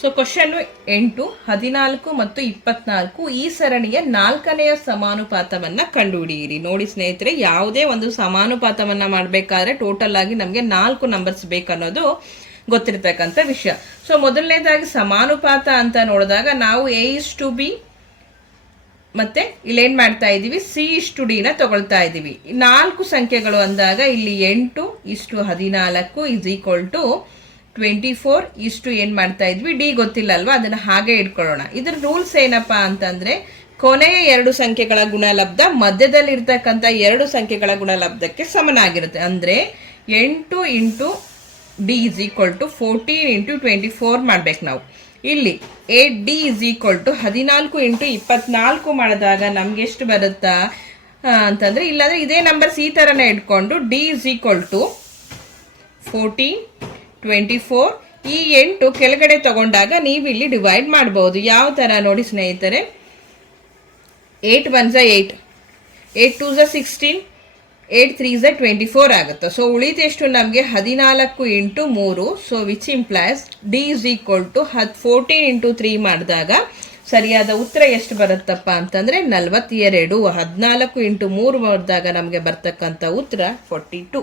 So question ಎಂಟು, ಹದಿನಾಲ್ಕು ಮತ್ತು ಇಪ್ಪತ್ನಾಲ್ಕು ಈ ಸರಣಿಯ ನಾಲ್ಕನೆಯ ಸಮಾನುಪಾತವನ್ನ ಕಂಡುಹಿಡಿಯಿರಿ. ನೋಡಿ ಸ್ನೇಹಿತರೆ, ಯಾವುದೇ ಒಂದು ಸಮಾನುಪಾತವನ್ನ ಮಾಡಬೇಕಾದ್ರೆ ಟೋಟಲ್ ಆಗಿ ನಮಗೆ ನಾಲ್ಕು ನಂಬರ್ಸ್ ಬೇಕನ್ನೋದು ಗೊತ್ತಿರ್ತಕ್ಕಂಥ ವಿಷಯ. ಸೊ ಮೊದಲನೇದಾಗಿ ಸಮಾನುಪಾತ ಅಂತ ನೋಡಿದಾಗ ನಾವು ಎ ಇಸ್ ಟು ಬಿ ಮತ್ತೆ ಇಲ್ಲೇನು ಮಾಡ್ತಾ ಇದ್ದೀವಿ? ಸಿ ಇಷ್ಟು ಡಿನ ತಗೊಳ್ತಾ ಇದ್ದೀವಿ. ನಾಲ್ಕು ಸಂಖ್ಯೆಗಳು ಅಂದಾಗ ಇಲ್ಲಿ ಎಂಟು ಇಷ್ಟು ಹದಿನಾಲ್ಕು is equal to twenty four ಇಷ್ಟು ಏನು ಮಾಡ್ತಾ ಇದ್ವಿ? ಡಿ ಗೊತ್ತಿಲ್ಲ ಅಲ್ವಾ ಅದನ್ನು ಹಾಗೆ ಇಟ್ಕೊಳ್ಳೋಣ. ಇದ್ರ ರೂಲ್ಸ್ ಏನಪ್ಪ ಅಂತಂದರೆ, ಕೊನೆಯ ಎರಡು ಸಂಖ್ಯೆಗಳ ಗುಣಲಬ್ಧ ಮಧ್ಯದಲ್ಲಿರ್ತಕ್ಕಂಥ ಎರಡು ಸಂಖ್ಯೆಗಳ ಗುಣಲಬ್ಧಕ್ಕೆ ಸಮನಾಗಿರುತ್ತೆ. ಅಂದ್ರೆ, ಎಂಟು into D is equal to fourteen into twenty four ಮಾಡ್ಬೇಕು ನಾವು. ಇಲ್ಲಿ, A, D is equal to ಹದಿನಾಲ್ಕು ಇಂಟು ಇಪ್ಪತ್ನಾಲ್ಕು ಮಾಡಿದಾಗ ನಮ್ಗೆ ಎಷ್ಟು ಬರುತ್ತಾ? ಅಂತಂದರೆ, ಇಲ್ಲಾಂದರೆ ಇದೇ ನಂಬರ್ಸ್ ಈ ಥರನೇ ಇಟ್ಕೊಂಡು D is equal to fourteen twenty four ಈ ಎಂಟು ಕೆಳಗಡೆ ತಗೊಂಡಾಗ ನೀವು ಇಲ್ಲಿ ಡಿವೈಡ್ ಮಾಡ್ಬೋದು. ಯಾವ ಥರ ನೋಡಿ ಸ್ನೇಹಿತರೆ? ಏಯ್ಟ್ ಒನ್ ಝ ಏಯ್ಟ್ ಏಯ್ಟ್ ಟೂ ಝ ಸಿಕ್ಸ್ಟೀನ್ ಏಯ್ಟ್ ತ್ರೀ ಝ ಟ್ವೆಂಟಿ ಫೋರ್ ಆಗುತ್ತೆ ಸೊ ಉಳಿದೆಷ್ಟು ನಮಗೆ ಹದಿನಾಲ್ಕು ಇಂಟು ಮೂರು. So which implies D is equal to ಹತ್ ಫೋರ್ಟೀನ್ ಇಂಟು ತ್ರೀ ಮಾಡಿದಾಗ ಸರಿಯಾದ ಉತ್ತರ ಎಷ್ಟು ಬರುತ್ತಪ್ಪ ಅಂತಂದರೆ ನಲ್ವತ್ತೆರಡು. ಹದಿನಾಲ್ಕು ಇಂಟು ಮೂರು ಮಾಡಿದಾಗ ನಮಗೆ ಬರ್ತಕ್ಕಂಥ ಉತ್ತರ ಫೋರ್ಟಿ ಟು